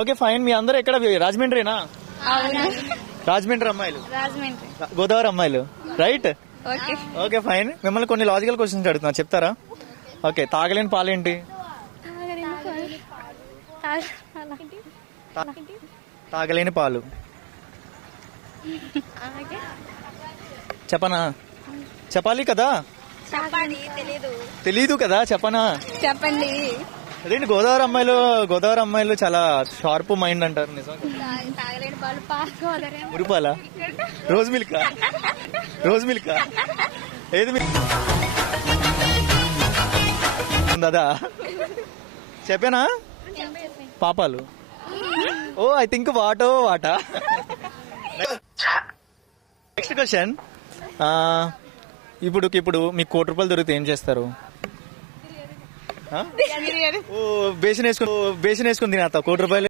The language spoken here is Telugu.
Okay fine. మీ అందరూ ఎక్కడ రాజమండ్రినా? రాజమండ్రి అమ్మాయిలు, గోదావరి అమ్మాయిలు, రైట్? Okay fine. మిమ్మల్ని కొన్ని లాజికల్ క్వశ్చన్స్ అడుగుతున్నా, చెప్తారా? ఓకే, తాగలేని పాలేంటి? తాగలేని పాలు చెప్పనా? చెప్పాలి కదా? తెలీదు కదా, చెప్పనా? చెప్పండి. అదేంటి, గోదావరి అమ్మాయిలు చాలా షార్ప్ మైండ్ అంటారు, నిజం? మురుపాల, రోజ్ మిల్క్ ఏది మిల్క్ అదా? చెప్పానా? పాపాలు. ఓ ఐ థింక్ వాటా. Next question. ఇప్పుడు మీకు ₹1 దొరికితే ఏం చేస్తారు? బేసిన్ వేసుకుని తినేస్తా ₹1.